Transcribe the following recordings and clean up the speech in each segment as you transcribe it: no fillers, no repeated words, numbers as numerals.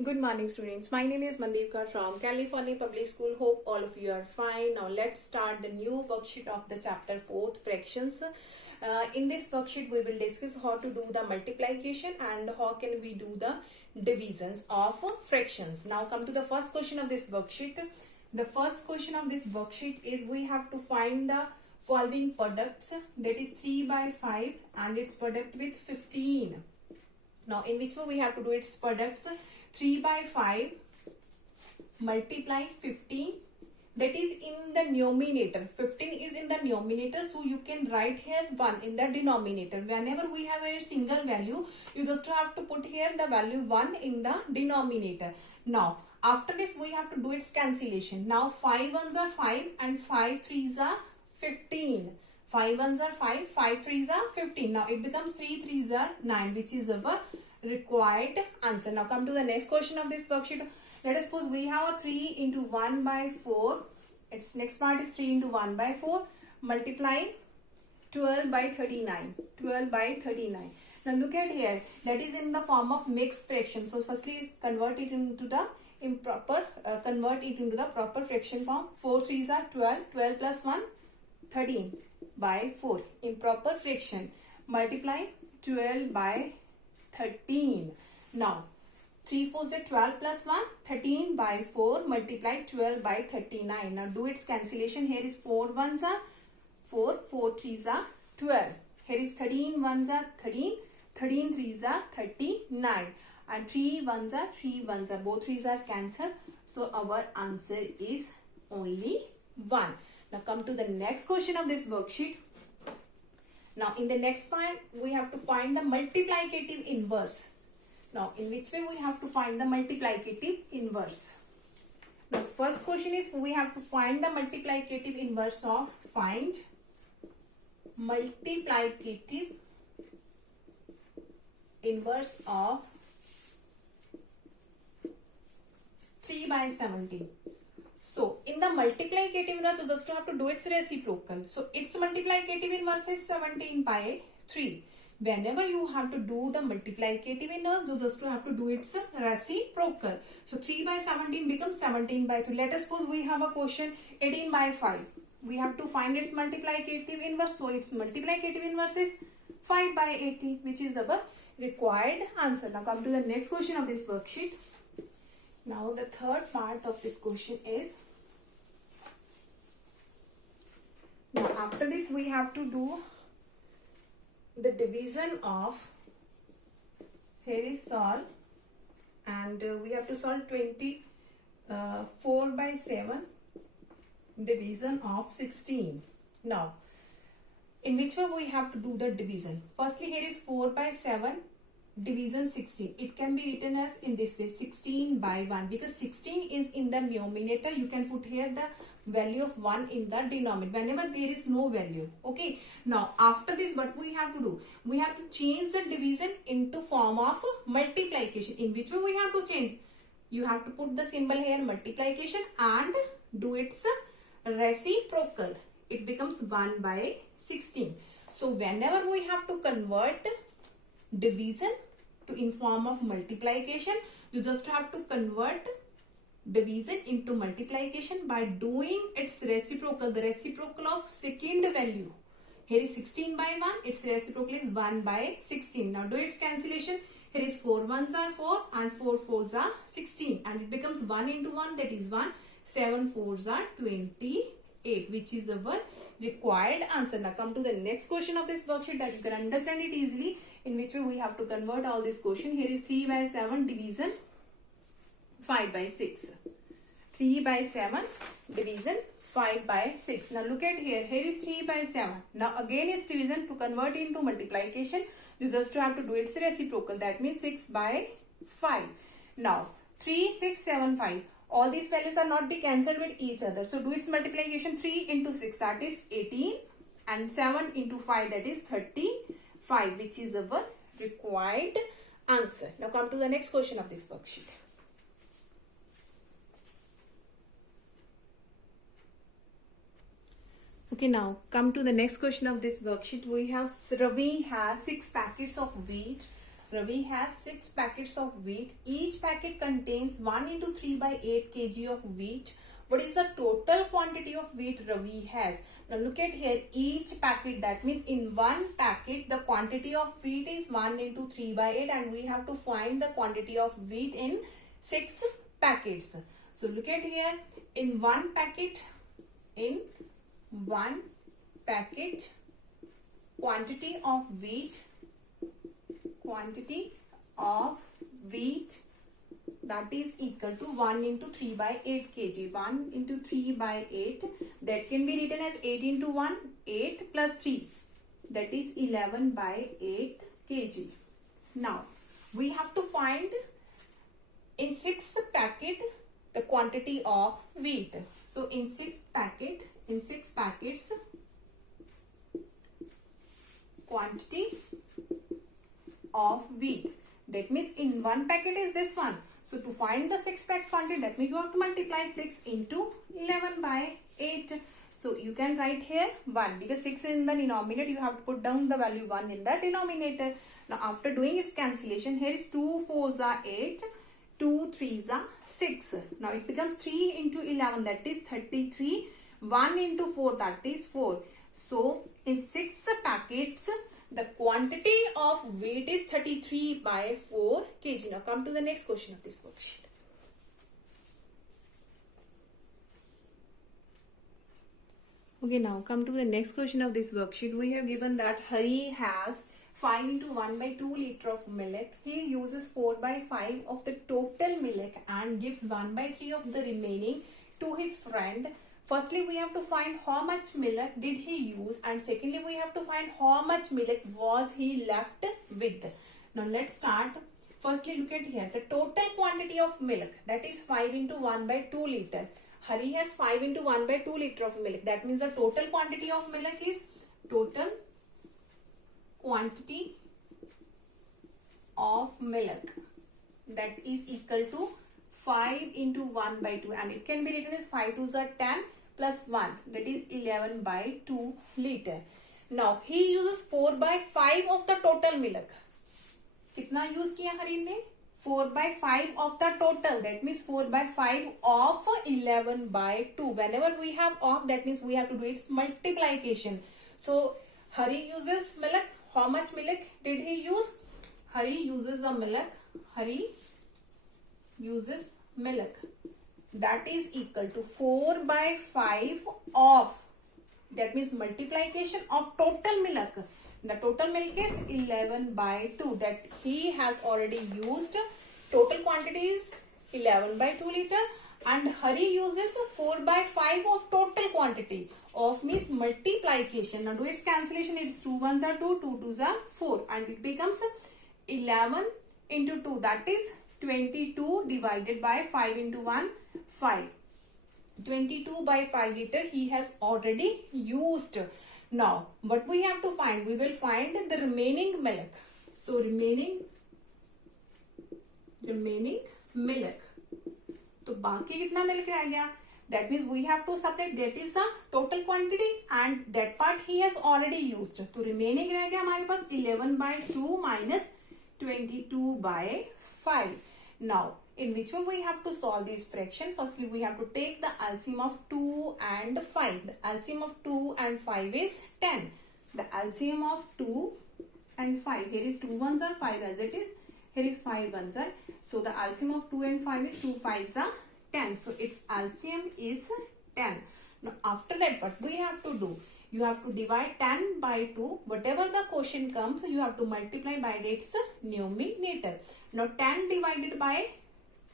Good morning, students. My name is Mandeepkar from California Public School. Hope all of you are fine. Now let's start the new worksheet of the chapter 4, fractions. In this worksheet, we will discuss how to do the multiplication and how can we do the divisions of fractions. Now come to the first question of this worksheet. The first question of this worksheet is we have to find the following products, that is 3 by 5 and its product with 15. Now in which way we have to do its products? 3 by 5 multiply 15, that is in the numerator. 15 is in the numerator, so you can write here 1 in the denominator. Whenever we have a single value, you just have to put here the value 1 in the denominator. Now after this we have to do its cancellation. Now 5 ones are 5 and 5 threes are 15. 5 ones are 5, 5 threes are 15. Now it becomes 3 threes are 9, which is our required answer. Now come to the next question of this worksheet. Let us suppose we have a 3 into 1 by 4. Its next part is 3 into 1 by 4. Multiply 12 by 39. 12 by 39. Now look at here. That is in the form of mixed fraction. So firstly convert it into the proper fraction form. 4 threes are 12. 12 plus 1, 13 by 4. Improper fraction. Multiply 12 by 13. Now 3 4s are 12 plus 1, 13 by 4, multiply 12 by 39. Now do its cancellation. Here is 4 ones are 4, 4 threes are 12. Here is 13 ones are 13, 13 threes are 39, and 3 ones are 3 ones are, both threes are cancelled. So our answer is only 1. Now come to the next question of this worksheet. Now in the next part we have to find the multiplicative inverse. Now in which way we have to find the multiplicative inverse? The first question is we have to find the multiplicative inverse of, find multiplicative inverse of 3 by 17. So in the multiplicative inverse, you just have to do its reciprocal. So its multiplicative inverse is 17 by 3. Whenever you have to do the multiplicative inverse, you just have to do its reciprocal. So 3 by 17 becomes 17 by 3. Let us suppose we have a question 18 by 5. We have to find its multiplicative inverse. So its multiplicative inverse is 5 by 80, which is our required answer. Now come to the next question of this worksheet. Now the third part of this question is, now after this we have to do the division of, here is solve, and we have to solve 24 by 7 division of 16. Now in which way we have to do the division? Firstly here is 4 by 7 division 16. It can be written as in this way, 16 by 1, because 16 is in the numerator. You can put here the value of 1 in the denominator whenever there is no value. Okay, now after this what we have to do? We have to change the division into form of multiplication. In which way we have to change? You have to put the symbol here multiplication and do its reciprocal. It becomes 1 by 16. So whenever we have to convert division to in form of multiplication, you just have to convert division into multiplication by doing its reciprocal, the reciprocal of second value. Here is 16 by 1, its reciprocal is 1 by 16. Now do its cancellation. Here is 4 ones are 4 and 4 fours are 16, and it becomes 1 into 1, that is 1, 7 fours are 28, which is our required answer. Now come to the next question of this worksheet that you can understand it easily, in which way we have to convert all this question. Here is 3 by 7 division 5 by 6. 3 by 7 division 5 by 6. Now look at here. Here is 3 by 7. Now again its division, to convert into multiplication, you just have to do its reciprocal. That means 6 by 5. Now 3, 6, 7, 5. All these values are not be cancelled with each other. So do its multiplication. 3 into 6, that is 18, and 7 into 5, that is 35, which is our required answer. Now come to the next question of this worksheet. Okay, now come to the next question of this worksheet. We have Ravi has 6 packets of wheat Ravi has 6 packets of wheat. Each packet contains 1 into 3 by 8 kg of wheat. What is the total quantity of wheat Ravi has? Now look at here, each packet, that means in one packet the quantity of wheat is 1 into 3 by 8 and we have to find the quantity of wheat in 6 packets. So look at here, in one packet, quantity of wheat that is equal to 1 into 3 by 8 kg. 1 into 3 by 8, that can be written as 8 into 1, 8 plus 3, that is 11 by 8 kg. Now we have to find in 6 packet the quantity of wheat. So in 6 packets quantity of wheat, that means in one packet is this one. So to find the 6 pack quantity, that means you have to multiply 6 into 11 by 8. So you can write here 1, because 6 is in the denominator, you have to put down the value 1 in the denominator. Now after doing its cancellation, here is 2 4s are 8, 2 3s are 6. Now it becomes 3 into 11, that is 33. 1 into 4, that is 4. So in 6 packets, the quantity of wheat is 33 by 4 kg. Now come to the next question of this worksheet. Okay, now come to the next question of this worksheet. We have given that Hari has 5 into 1 by 2 liter of milk. He uses 4 by 5 of the total milk and gives 1 by 3 of the remaining to his friend. Firstly, we have to find how much milk did he use, and secondly, we have to find how much milk was he left with. Now let's start. Firstly, look at here. The total quantity of milk, that is 5 into 1 by 2 liter. Hari has 5 into 1 by 2 liter of milk. That means the total quantity of milk is total quantity of milk, that is equal to 5 into 1 by 2, and it can be written as 5 2s are 10 plus 1, that is 11 by 2 liter. Now he uses 4 by 5 of the total milk. कितना use किया हरी ने? 4 by 5 of the total, that means 4 by 5 of 11 by 2. Whenever we have of, that means we have to do its multiplication. So Hari uses milk. How much milk did he use? Hari uses the milk. Hari uses milk, that is equal to 4 by 5 of, that means multiplication of total milk. The total milk is 11 by 2, that he has already used. Total quantity is 11 by 2 liter, and Hari uses 4 by 5 of total quantity. Of means multiplication. Now do its cancellation. It's 2 1s are 2, 2 2s are 4, and it becomes 11 into 2, that is 22 divided by 5 into 1, 5. 22 by 5 liter he has already used. Now what we have to find? We will find the remaining milk. So remaining milk. तो बाकी कितना milk रह गया? That means we have to separate. That is the total quantity and that part he has already used. तो remaining रह गया हमारे पास 11 by 2 minus 22 by 5. Now, in which one we have to solve this fraction? Firstly, we have to take the LCM of 2 and 5. The LCM of 2 and 5 is 10. The LCM of 2 and 5. Here is 2 1s are 5 as it is. Here is 5 1s are. So, the LCM of 2 and 5 is 2 5s are 10. So, its LCM is 10. Now, after that, what we have to do? You have to divide 10 by 2. Whatever the quotient comes, you have to multiply by its numerator. Now 10 divided by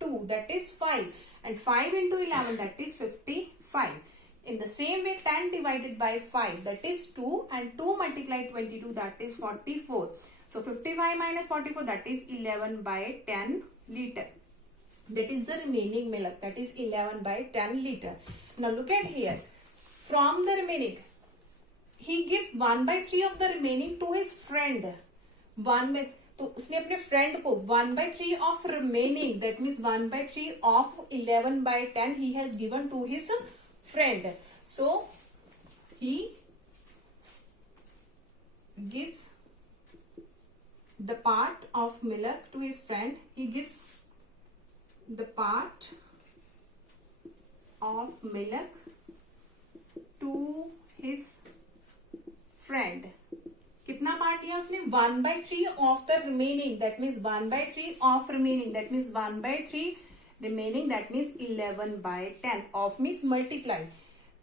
2, that is 5. And 5 into 11, that is 55. In the same way, 10 divided by 5, that is 2. And 2 multiplied 22, that is 44. So 55 minus 44, that is 11 by 10 liter. That is the remaining milk. That is 11 by 10 liter. Now look at here. From the remaining, he gives 1 by 3 of the remaining to his friend. तो उसने अपने friend को 1 by 3 of remaining, that means 1 by 3 of 11 by 10 he has given to his friend. So he gives the part of milk to his friend. He gives the part of milk to his friend. कितना part लिया उसने? 1/3 of the remaining, that means 1/3 of remaining, that means 1/3 remaining, that means 11/10 of means multiply.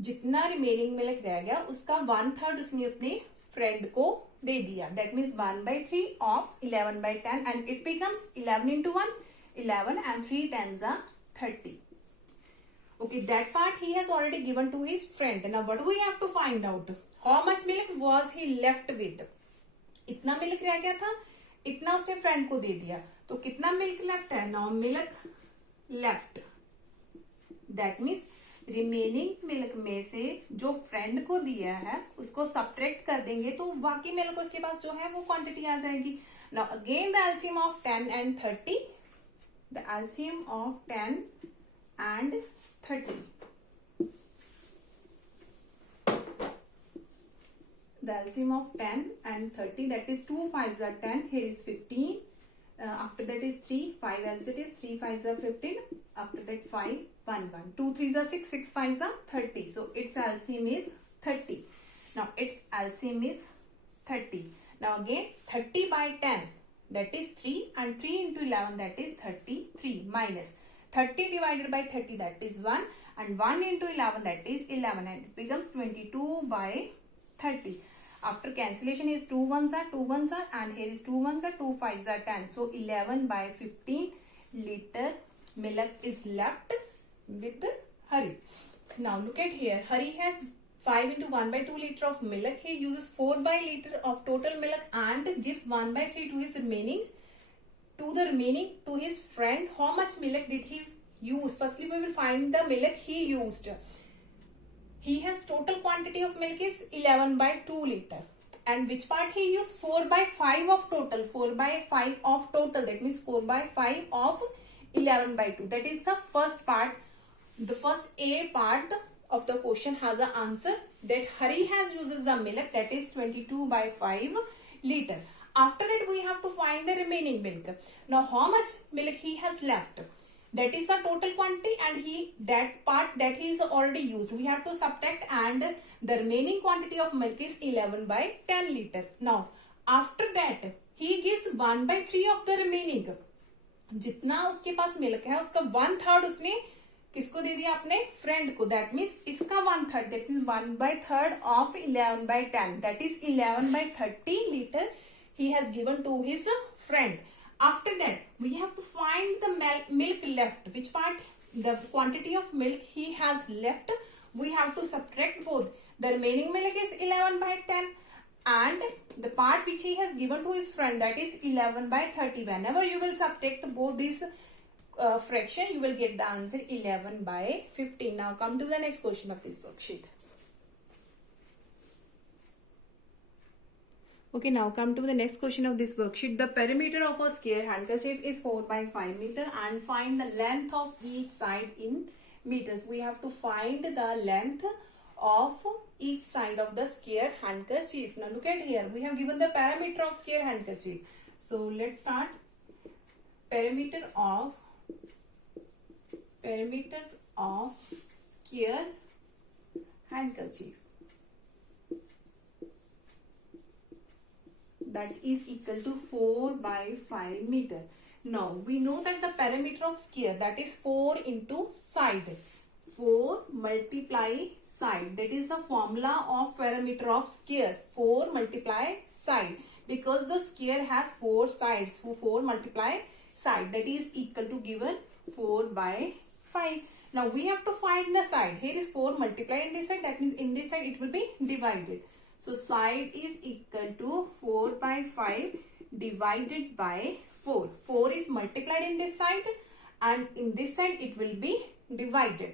जितना remaining milk रह गया उसका 1/3 उसने अपने friend को दे दिया, that means 1/3 of 11/10 and it becomes 11 into 1 11 and 3 10s are 30. Okay, that part he has already given to his friend. Now what do we have to find out? How much milk was he left with? इतना milk रह गया था, इतना उसने friend को दे दिया, तो कितना मिल्क लेफ्ट है? Now milk left, that means remaining milk में से जो फ्रेंड को दिया है उसको सब्ट्रैक्ट कर देंगे तो बाकी मिल्क उसके पास जो है वो क्वांटिटी आ जाएगी. Now again the LCM of 10 and 30, the LCM of 10 and 30. The LCM of 10 and 30, that is 2 5s are 10, here is 15, after that is 3 5 as it is, 3 5s are 15, after that 5 1 1, 2 3s are 6, 6 5s are 30, so its LCM is 30. Now its LCM is 30. Now again 30 by 10, that is 3, and 3 into 11, that is 33, minus 30 divided by 30, that is 1, and 1 into 11, that is 11, and it becomes 22 by 30. After cancellation is 2 1s are 2 1s are, and here is 2 1s are 2 5s are 10, so 11 by 15 liter milk is left with Hari. Now look at here, Hari has 5 into 1/2 liter of milk. He uses 4 by liter of total milk and gives 1/3 to his remaining to his friend. How much milk did he use? Firstly we will find the milk he used. He has total quantity of milk is 11/2 liter, and which part he used? 4/5 of total, 4/5 of total, that means 4/5 of 11/2. That is the first part. The first A part of the question has an answer that Hari has uses the milk, that is 22/5 liter. After that we have to find the remaining milk. Now how much milk he has left? That is the total quantity, and that part that he is already used we have to subtract, and the remaining quantity of milk is 11/10 liter. Now after that he gives 1/3 of the remaining. जितना उसके पास milk है उसका 1/3 उसने किसको दे दिया? अपने friend को. That means इसका 1/3, that means 1/3 of 11/10, that is 11/30 liter he has given to his friend. After that we have to find the milk left. Which part? The quantity of milk he has left, we have to subtract both. The remaining milk is 11/10 and the part which he has given to his friend, that is 11/30. Whenever you will subtract both these fraction, you will get the answer 11/15. Now come to the next question of this worksheet. Okay, now come to the next question of this worksheet. The perimeter of a square handkerchief is 4/5 meter and find the length of each side in meters. We have to find the length of each side of the square handkerchief. Now look at here, we have given the perimeter of square handkerchief. So let's start. Perimeter of square handkerchief, that is equal to 4/5 meter. Now we know that the perimeter of square, that is 4 into side, 4 multiply side, that is the formula of perimeter of square, 4 multiply side, because the square has 4 sides, so 4 multiply side, that is equal to given 4/5. Now we have to find the side. Here is 4 multiplied in this side, that means in this side it will be divided. So side is equal to 4/5 divided by 4. 4 is multiplied in this side and in this side it will be divided.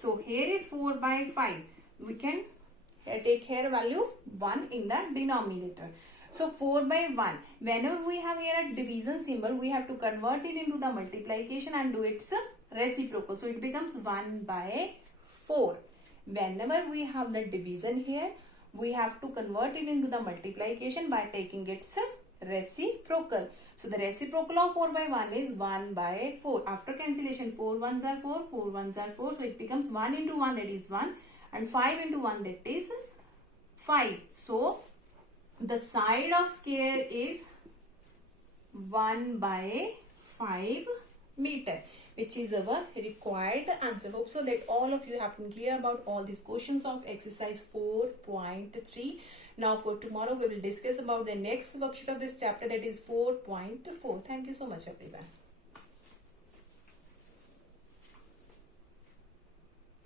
So here is 4/5. We can take here value 1 in the denominator. So 4/1. Whenever we have here a division symbol, we have to convert it into the multiplication and do its reciprocal. So it becomes 1/4. Whenever we have the division here, we have to convert it into the multiplication by taking its reciprocal. So the reciprocal of 4 by 1 is 1 by 4. After cancellation, 4 ones are 4, 4 ones are 4. So it becomes 1 into 1, that is 1, and 5 into 1, that is 5. So the side of square is 1 by 5 meter, which is our required answer. Hope so that all of you have been clear about all these questions of exercise 4.3. Now for tomorrow we will discuss about the next worksheet of this chapter, that is 4.4. Thank you so much everyone.